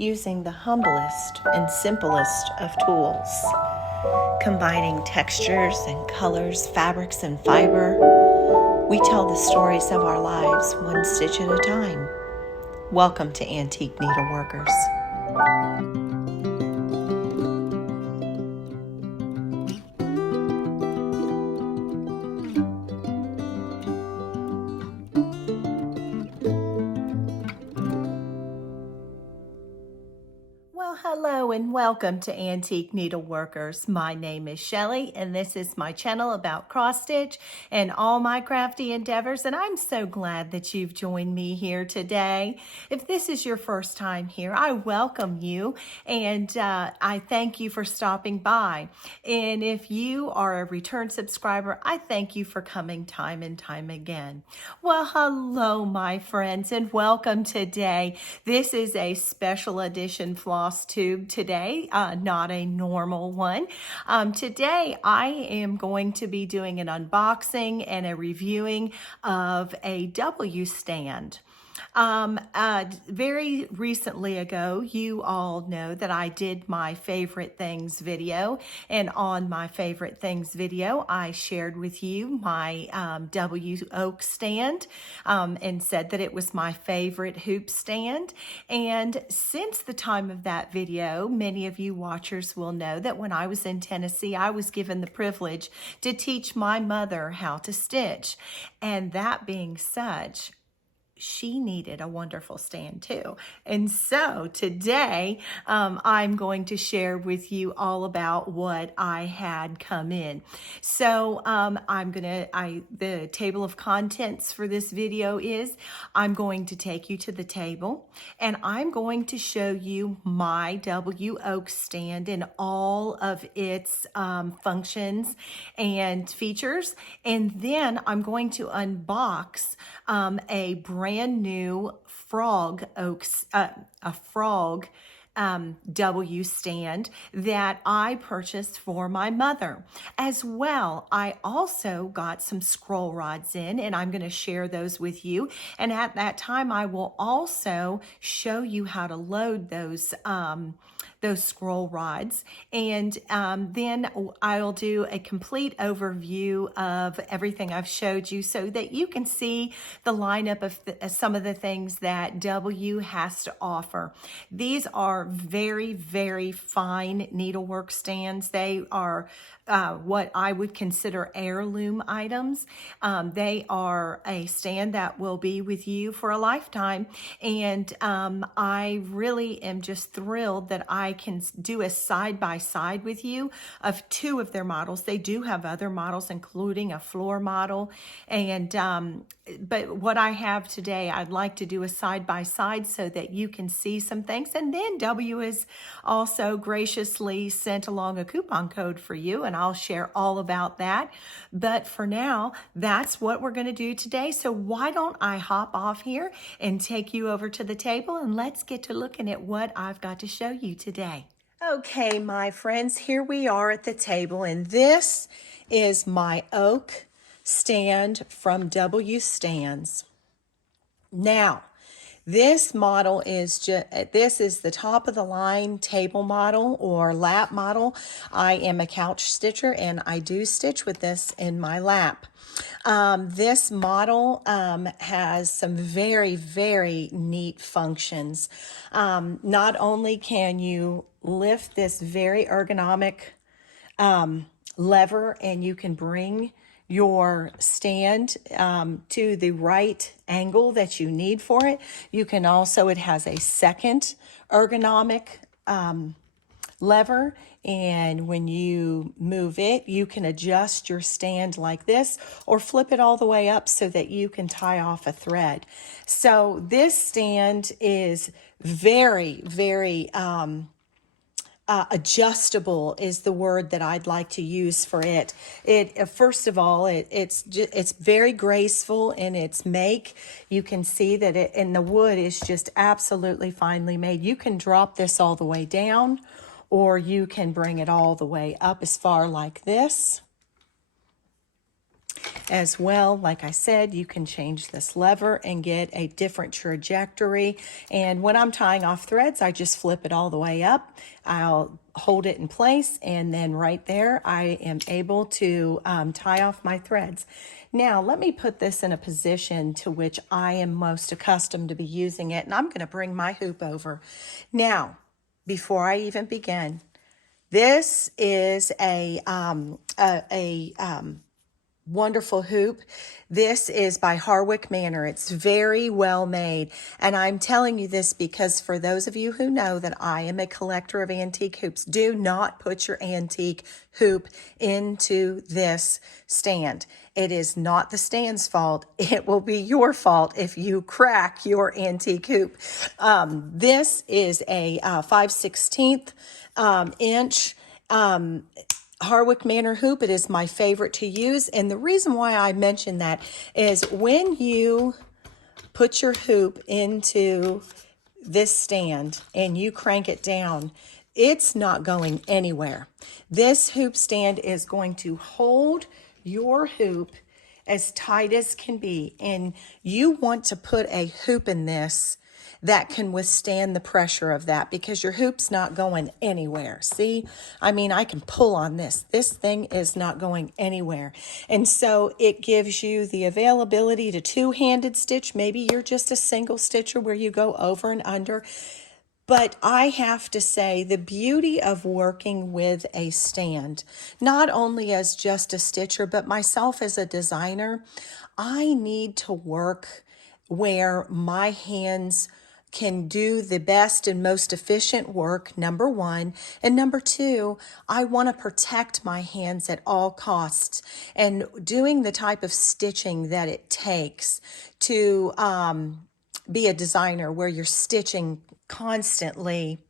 using the humblest and simplest of tools, combining textures and colors, fabrics and fiber. We tell the stories of our lives one stitch at a time. Welcome to Antique Needleworkers. Hello and welcome to Antique Needleworkers. My name is Shellie and this is my channel about cross stitch and all my crafty endeavors, and I'm so glad that you've joined me here today. If this is your first time here, I welcome you and I thank you for stopping by. And if you are a return subscriber, I thank you for coming time and time again. Well, hello my friends and welcome today. This is a special edition Flosstube today, not a normal one. Today I am going to be doing an unboxing and a reviewing of a W stand. Very recently ago, you all know that I did my favorite things video, and on my favorite things video, I shared with you my W oak stand and said that it was my favorite hoop stand. And since the time of that video, many of you watchers will know that when I was in Tennessee, I was given the privilege to teach my mother how to stitch. And that being such, she needed a wonderful stand too. And so today I'm going to share with you all about what I had come in. So the table of contents for this video is I'm going to take you to the table and I'm going to show you my W oak stand in all of its functions and features. And then I'm going to unbox a brand new frog W stand that I purchased for my mother. As well, I also got some scroll rods in, and I'm going to share those with you. And at that time, I will also show you how to load those scroll rods. And then I'll do a complete overview of everything I've showed you so that you can see the lineup of some of the things that W has to offer. These are very, very fine needlework stands. They are what I would consider heirloom items. They are a stand that will be with you for a lifetime. And I really am just thrilled that I can do a side-by-side with you of two of their models. They do have other models, including a floor model. And but what I have today, I'd like to do a side-by-side so that you can see some things. And then W has also graciously sent along a coupon code for you, and I'll share all about that. But for now, that's what we're going to do today. So why don't I hop off here and take you over to the table, and let's get to looking at what I've got to show you today. Okay, my friends, here we are at the table, and this is my oak stand from W Stands. Now, this model is this is the top of the line table model or lap model. I am a couch stitcher and I do stitch with this in my lap. This model has some very, very neat functions. Not only can you lift this very ergonomic lever and you can bring your stand to the right angle that you need for it. You can also, it has a second ergonomic lever, and when you move it, you can adjust your stand like this or flip it all the way up so that you can tie off a thread. So this stand is very, very adjustable is the word that I'd like to use for it. First of all, it's very graceful in its make. You can see that and the wood is just absolutely finely made. You can drop this all the way down, or you can bring it all the way up as far like this. As well, like I said, you can change this lever and get a different trajectory. And when I'm tying off threads, I just flip it all the way up. I'll hold it in place, and then right there, I am able to tie off my threads. Now, let me put this in a position to which I am most accustomed to be using it, and I'm going to bring my hoop over. Now, before I even begin, this is a wonderful hoop. This is by Harwick Manor. It's very well made. And I'm telling you this because for those of you who know that I am a collector of antique hoops, do not put your antique hoop into this stand. It is not the stand's fault. It will be your fault if you crack your antique hoop. This is a 5/16 inch Harwick Manor hoop. It is my favorite to use. And the reason why I mention that is when you put your hoop into this stand and you crank it down, it's not going anywhere. This hoop stand is going to hold your hoop as tight as can be. And you want to put a hoop in this that can withstand the pressure of that, because your hoop's not going anywhere. See, I mean, I can pull on this. This thing is not going anywhere. And so it gives you the availability to two-handed stitch. Maybe you're just a single stitcher where you go over and under. But I have to say, the beauty of working with a stand, not only as just a stitcher, but myself as a designer, I need to work where my hands can do the best and most efficient work, number one. And number two, I want to protect my hands at all costs. And doing the type of stitching that it takes to be a designer where you're stitching constantly,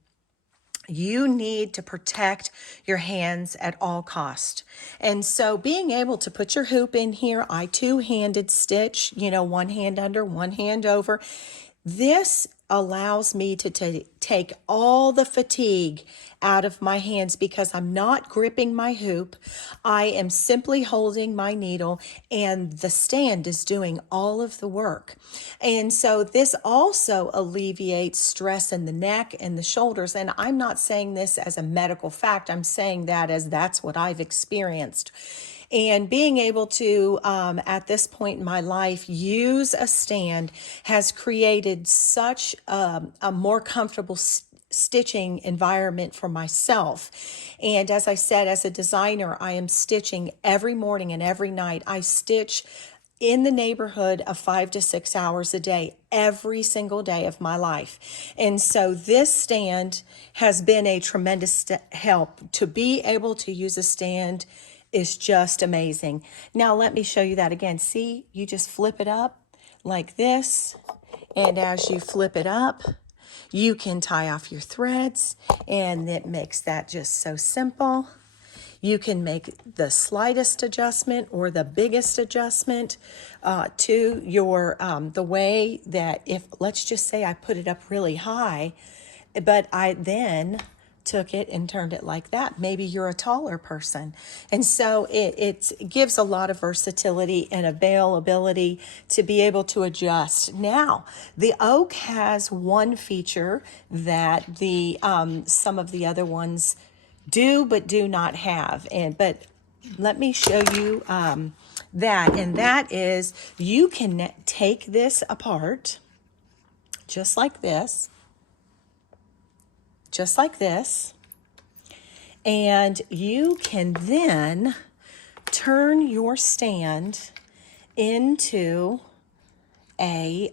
you need to protect your hands at all cost. And so being able to put your hoop in here, I two-handed stitch, one hand under, one hand over. This allows me to take all the fatigue out of my hands because I'm not gripping my hoop. I am simply holding my needle, and the stand is doing all of the work. And so this also alleviates stress in the neck and the shoulders. And I'm not saying this as a medical fact. I'm saying that as that's what I've experienced. And being able to, at this point in my life, use a stand has created such a more comfortable stitching environment for myself. And as I said, as a designer, I am stitching every morning and every night. I stitch in the neighborhood of 5 to 6 hours a day, every single day of my life. And so this stand has been a tremendous help. To be able to use a stand is just amazing. Now let me show you that again. See, you just flip it up like this, and as you flip it up, you can tie off your threads, and it makes that just so simple. You can make the slightest adjustment or the biggest adjustment to your the way that, if let's just say I put it up really high, but I then took it and turned it like that. Maybe you're a taller person. And so it gives a lot of versatility and availability to be able to adjust. Now, the oak has one feature that the some of the other ones do but do not have. But let me show you that. And that is, you can take this apart just like this. Just like this, and you can then turn your stand into a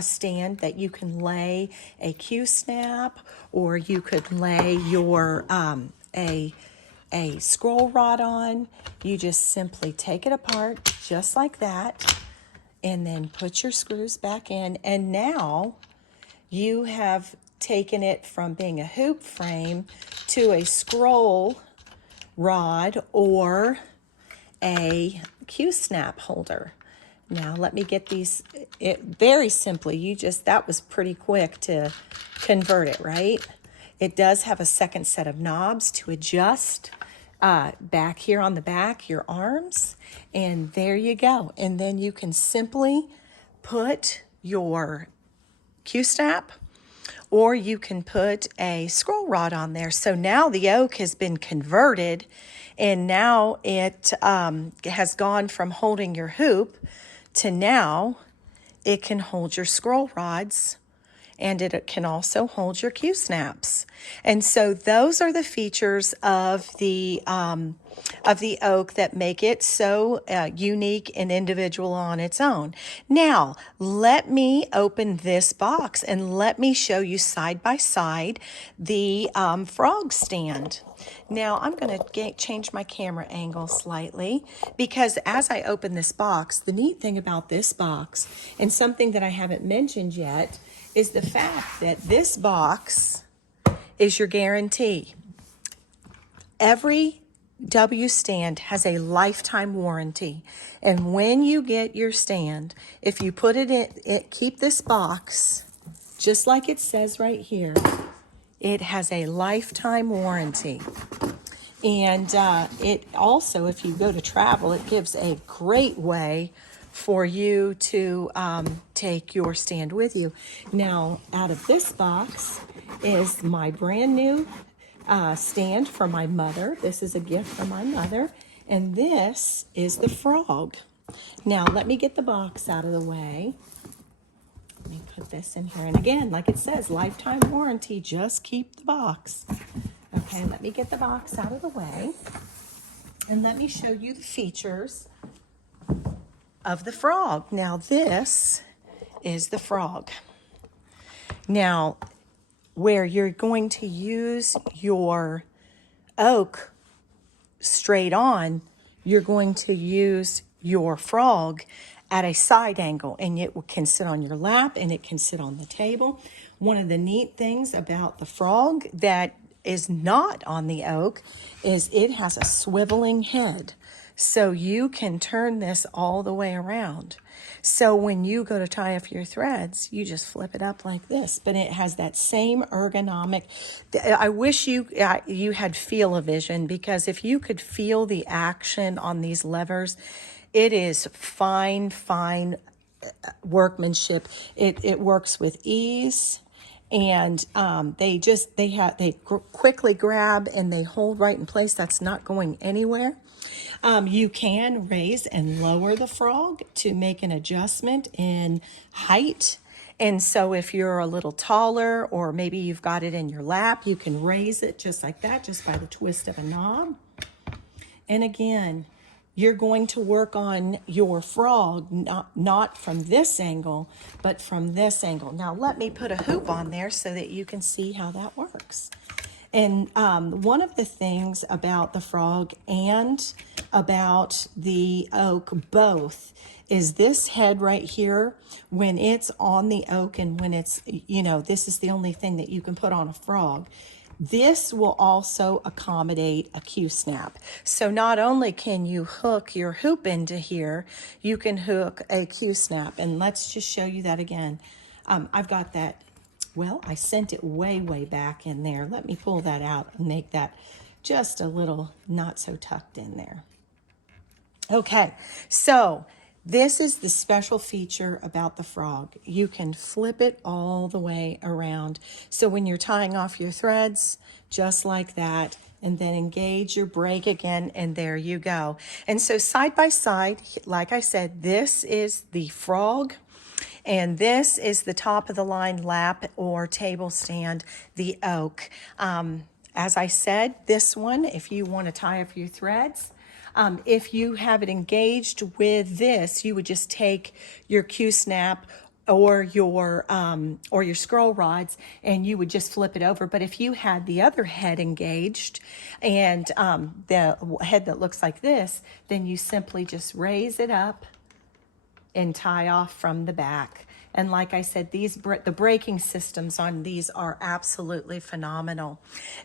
stand that you can lay a Q-snap, or you could lay your a scroll rod on. You just simply take it apart just like that, and then put your screws back in, and now you have taken it from being a hoop frame to a scroll rod or a Q-snap holder. Now let me get these, very simply, that was pretty quick to convert it, right? It does have a second set of knobs to adjust back here on the back, your arms, and there you go. And then you can simply put your Q-snap, or you can put a scroll rod on there. So now the oak has been converted, and now it has gone from holding your hoop to now it can hold your scroll rods, and it can also hold your Q-snaps. And so those are the features of the oak that make it so unique and individual on its own. Now, let me open this box and let me show you side by side the frog stand. Now, I'm going to change my camera angle slightly, because as I open this box, the neat thing about this box, and something that I haven't mentioned yet, is the fact that this box is your guarantee. Every W stand has a lifetime warranty. And when you get your stand, if you put it in, keep this box, just like it says right here, it has a lifetime warranty. And it also, if you go to travel, it gives a great way for you to take your stand with you. Now, out of this box is my brand new stand for my mother. This is a gift from my mother. And this is the frog. Now, let me get the box out of the way. Let me put this in here. And again, like it says, lifetime warranty, just keep the box. Okay, let me get the box out of the way. And let me show you the features of the frog. Now, this is the frog. Now, where you're going to use your oak straight on, you're going to use your frog at a side angle, and it can sit on your lap and it can sit on the table. One of the neat things about the frog that is not on the oak is it has a swiveling head. So you can turn this all the way around. So when you go to tie up your threads, you just flip it up like this, but it has that same ergonomic. I wish you had feel-o-vision, because if you could feel the action on these levers, it is fine workmanship. It works with ease. And they quickly grab and they hold right in place. That's not going anywhere. You can raise and lower the frog to make an adjustment in height. And so if you're a little taller, or maybe you've got it in your lap, you can raise it just like that, just by the twist of a knob. And again, you're going to work on your frog, not from this angle, but from this angle. Now, let me put a hoop on there so that you can see how that works. And one of the things about the frog and about the oak both is this head right here, when it's on the oak and when it's, this is the only thing that you can put on a frog. This will also accommodate a Q-snap. So not only can you hook your hoop into here, you can hook a Q-snap. And let's just show you that again. I've got that, well, I sent it way back in there. Let me pull that out and make that just a little not so tucked in there. Okay, so this is the special feature about the frog. You can flip it all the way around. So when you're tying off your threads, just like that, and then engage your brake again, and there you go. And so side by side, like I said, this is the frog, and this is the top of the line lap or table stand, the oak. As I said, this one, if you want to tie up your threads, if you have it engaged with this, you would just take your Q-snap or your scroll rods, and you would just flip it over. But if you had the other head engaged, and the head that looks like this, then you simply just raise it up and tie off from the back. And like I said, the braking systems on these are absolutely phenomenal.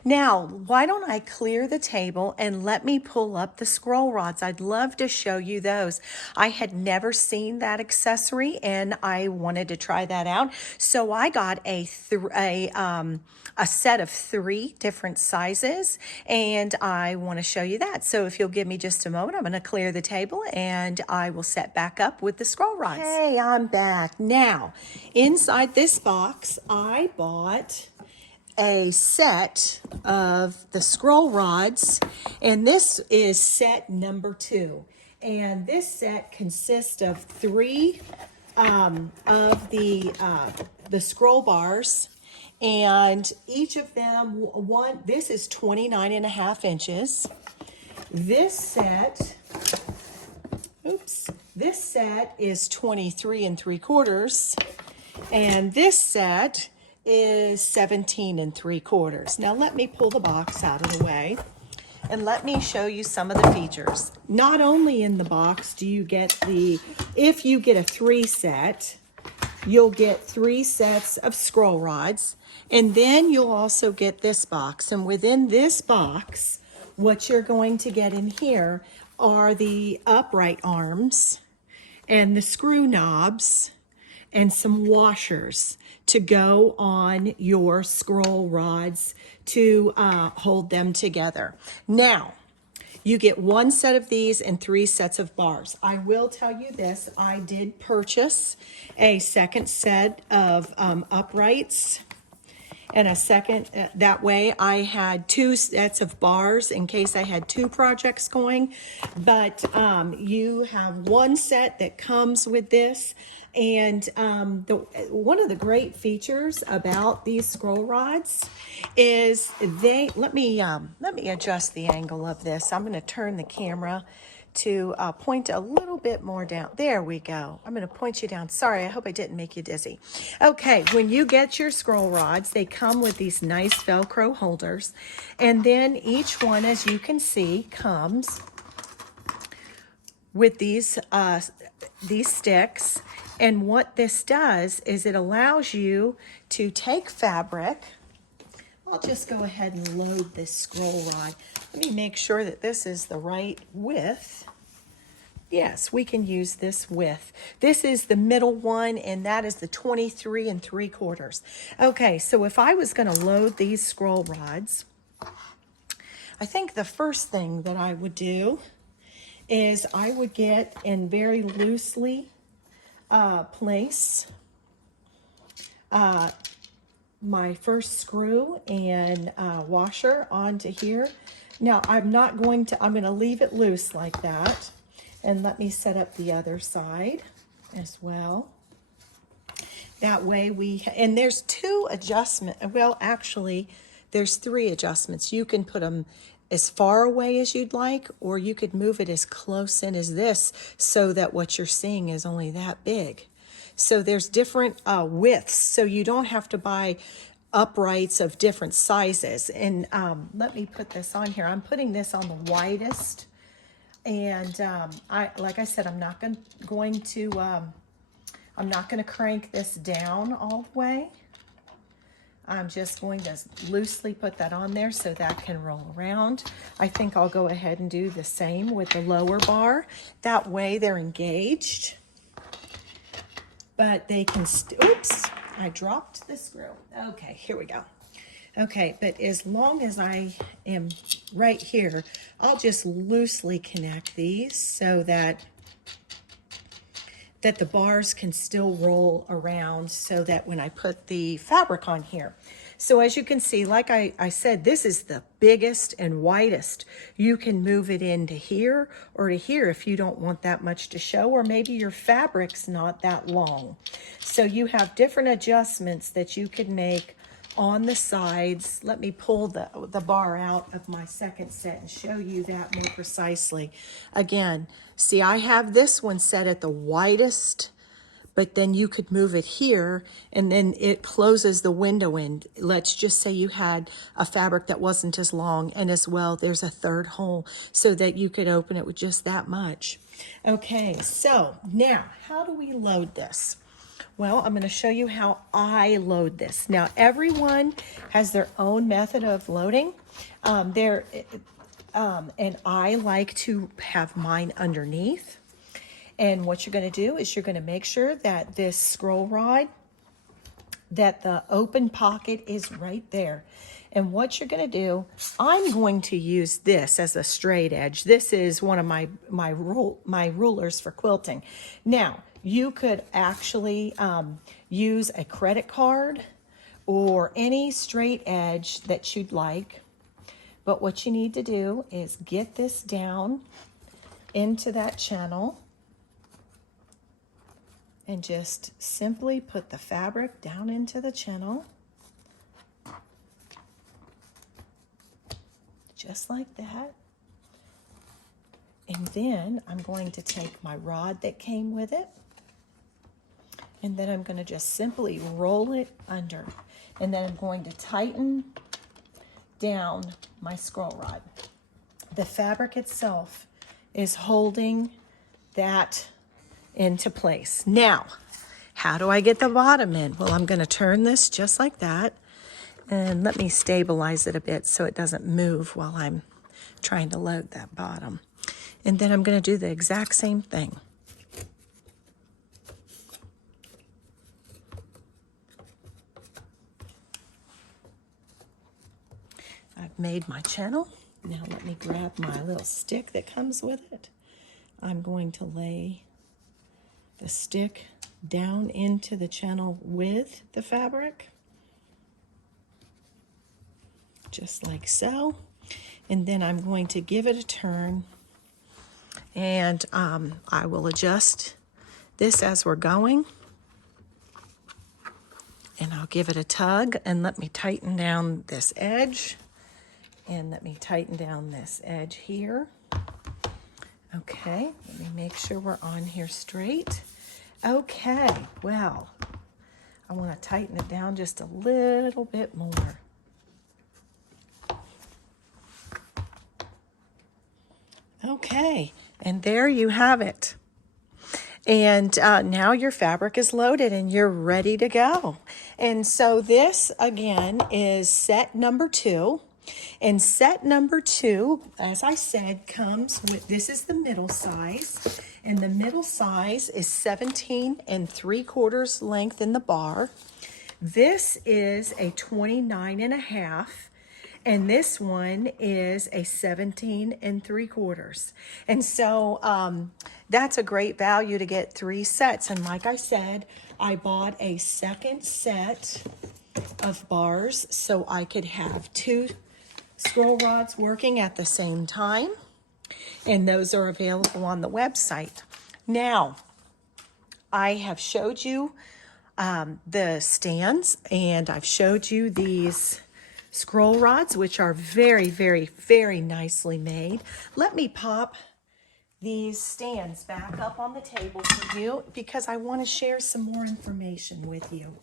Now, why don't I clear the table and let me pull up the scroll rods? I'd love to show you those. I had never seen that accessory and I wanted to try that out. So I got a set of 3 different sizes, and I want to show you that. So if you'll give me just a moment, I'm going to clear the table and I will set back up with the scroll rods. Hey, I'm back. Now, inside this box, I bought a set of the scroll rods, and this is set number 2. And this set consists of 3 of the scroll bars, and each of them, this is 29.5 inches. This set is 23 3/4, and this set is 17 3/4. Now let me pull the box out of the way and let me show you some of the features. Not only in the box do you get if you get a 3 set, you'll get 3 sets of scroll rods, and then you'll also get this box. And within this box, what you're going to get in here are the upright arms and the screw knobs and some washers to go on your scroll rods to hold them together. Now, you get 1 set of these and 3 sets of bars. I will tell you this, I did purchase a second set of uprights and a second, that way I had 2 sets of bars in case I had 2 projects going. But you have 1 set that comes with this. And one of the great features about these scroll rods is let me adjust the angle of this. I'm going to turn the camera to point a little bit more down. There we go. I'm going to point you down. Sorry, I hope I didn't make you dizzy. Okay, when you get your scroll rods, they come with these nice Velcro holders. And then each one, as you can see, comes with these sticks. And what this does is it allows you to take fabric. I'll just go ahead and load this scroll rod. Let me make sure that this is the right width. Yes, we can use this width. This is the middle one, and that is the 23 3/4. Okay, so if I was going to load these scroll rods, I think the first thing that I would do is I would get and very loosely place my first screw and washer onto here. Now I'm going to leave it loose like that, and let me set up the other side as well. That way and there's 2 adjustments. Well, actually there's 3 adjustments. You can put them as far away as you'd like, or you could move it as close in as this so that what you're seeing is only that big. So there's different widths, so you don't have to buy uprights of different sizes. And let me put this on here. I'm putting this on the widest, and like I said, I'm not going to crank this down all the way. I'm just going to loosely put that on there so that can roll around. I think I'll go ahead and do the same with the lower bar. That way they're engaged, but they can, oops, I dropped the screw. Okay, here we go. Okay, but as long as I am right here, I'll just loosely connect these so that the bars can still roll around, so that when I put the fabric on here. So as you can see, like I said, this is the biggest and widest. You can move it into here or to here if you don't want that much to show, or maybe your fabric's not that long. So you have different adjustments that you can make on the sides. Let me pull the bar out of my second set and show you that more precisely. Again, see, I have this one set at the widest, but then you could move it here and then it closes the window in. Let's just say you had a fabric that wasn't as long, and as well there's a third hole so that you could open it with just that much. Okay, so now how do we load this? Well, I'm going to show you how I load this. Now, everyone has their own method of loading. And I like to have mine underneath. And what you're going to do is you're going to make sure that this scroll rod, that the open pocket is right there. And what you're going to do, I'm going to use this as a straight edge. This is one of my rulers for quilting. Now, you could actually use a credit card or any straight edge that you'd like. But what you need to do is get this down into that channel and just simply put the fabric down into the channel. Just like that. And then I'm going to take my rod that came with it, and then I'm going to just simply roll it under. And then I'm going to tighten down my scroll rod. The fabric itself is holding that into place. Now, how do I get the bottom in? Well, I'm going to turn this just like that. And let me stabilize it a bit so it doesn't move while I'm trying to load that bottom. And then I'm going to do the exact same thing. I've made my channel. Now let me grab my little stick that comes with it. I'm going to lay the stick down into the channel with the fabric. Just like so. And then I'm going to give it a turn, and I will adjust this as we're going, and I'll give it a tug, and let me tighten down this edge, and let me tighten down this edge here. Okay, let me make sure we're on here straight. Okay, well, I want to tighten it down just a little bit more. Okay, and there you have it. And now your fabric is loaded and you're ready to go. And so this, again, is set number 2. And set number 2, as I said, comes with, this is the middle size. And the middle size is 17 3/4 length in the bar. This is a 29 1/2. And this one is a 17 3/4. And so that's a great value to get 3 sets. And like I said, I bought a second set of bars so I could have 2 scroll rods working at the same time. And those are available on the website. Now, I have showed you the stands, and I've showed you these scroll rods, which are very, very, very nicely made. Let me pop these stands back up on the table for you because I want to share some more information with you.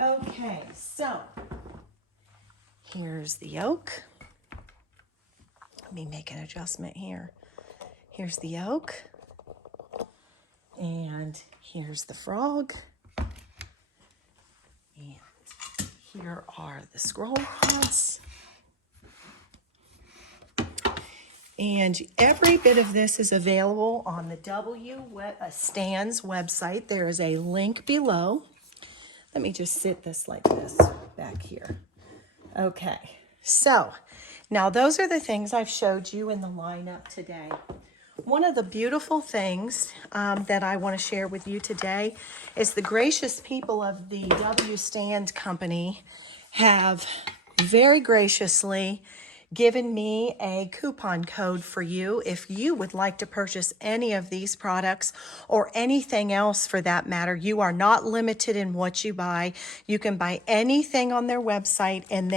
Okay, so here's the yoke. Let me make an adjustment here. Here's the yoke, and here's the frog. And here are the scroll rods. And every bit of this is available on the Stands website. There is a link below. Let me just sit this like this back here. Okay, so now those are the things I've showed you in the lineup today. One of the beautiful things that I want to share with you today is the gracious people of the Stand Company have very graciously given me a coupon code for you if you would like to purchase any of these products or anything else for that matter. You are not limited in what you buy. You can buy anything on their website, and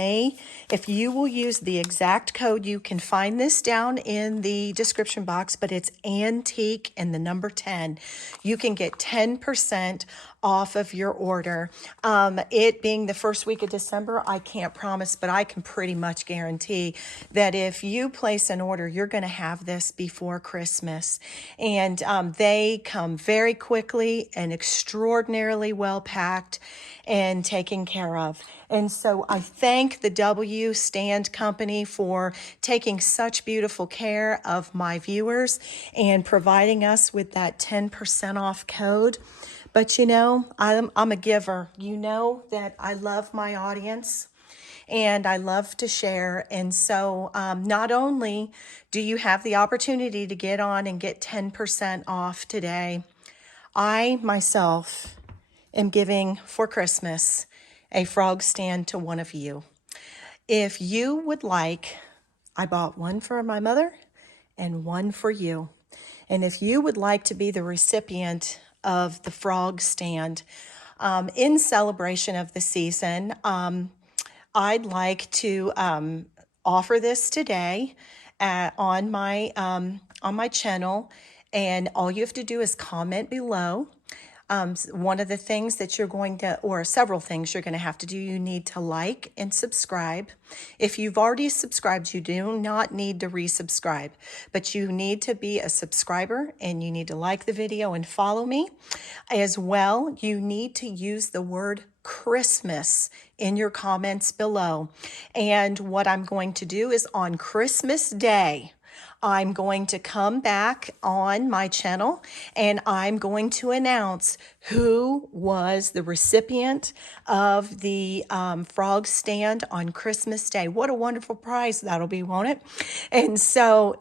if you will use the exact code, you can find this down in the description box, but it's Antique and the number 10. You can get 10% off of your order. It being the first week of December, I can't promise, but I can pretty much guarantee that if you place an order, you're going to have this before Christmas. And they come very quickly and extraordinarily well packed and taken care of. And so I thank the W Stand Company for taking such beautiful care of my viewers and providing us with that 10% off code. But you know, I'm a giver. You know that I love my audience and I love to share. And so not only do you have the opportunity to get on and get 10% off today, I myself am giving for Christmas a frog stand to one of you. If you would like, I bought one for my mother and one for you. And if you would like to be the recipient of the frog stand in celebration of the season, I'd like to offer this today on my channel. And all you have to do is comment below. One of the things that you're going to, or several things you're going to have to do, you need to like and subscribe. If you've already subscribed, you do not need to resubscribe, but you need to be a subscriber and you need to like the video and follow me. As well, you need to use the word Christmas in your comments below. And what I'm going to do is on Christmas Day, I'm going to come back on my channel and I'm going to announce who was the recipient of the frog stand on Christmas Day. What a wonderful prize that'll be, won't it? And so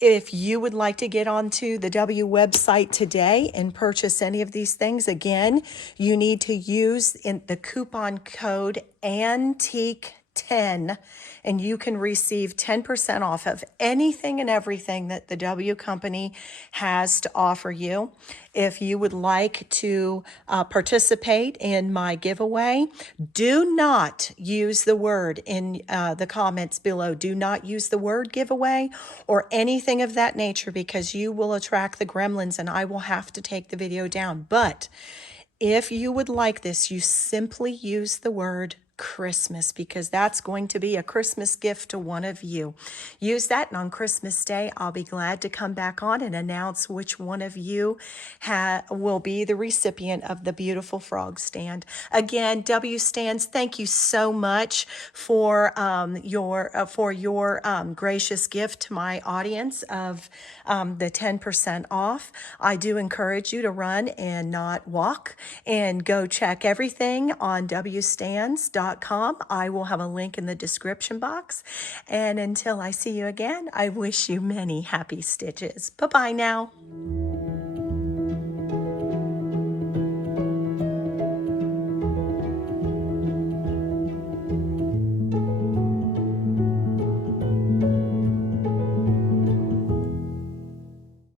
if you would like to get onto the W website today and purchase any of these things, again, you need to use the coupon code ANTIQUE10 and you can receive 10% off of anything and everything that the W Company has to offer you. If you would like to participate in my giveaway, do not use the word in the comments below. Do not use the word giveaway or anything of that nature because you will attract the gremlins and I will have to take the video down. But if you would like this, you simply use the word Christmas because that's going to be a Christmas gift to one of you. Use that, and on Christmas Day, I'll be glad to come back on and announce which one of you will be the recipient of the beautiful frog stand. Again, W Stands, thank you so much for your gracious gift to my audience of the 10% off. I do encourage you to run and not walk and go check everything on wstands.com. I will have a link in the description box. And until I see you again, I wish you many happy stitches. Bye-bye now.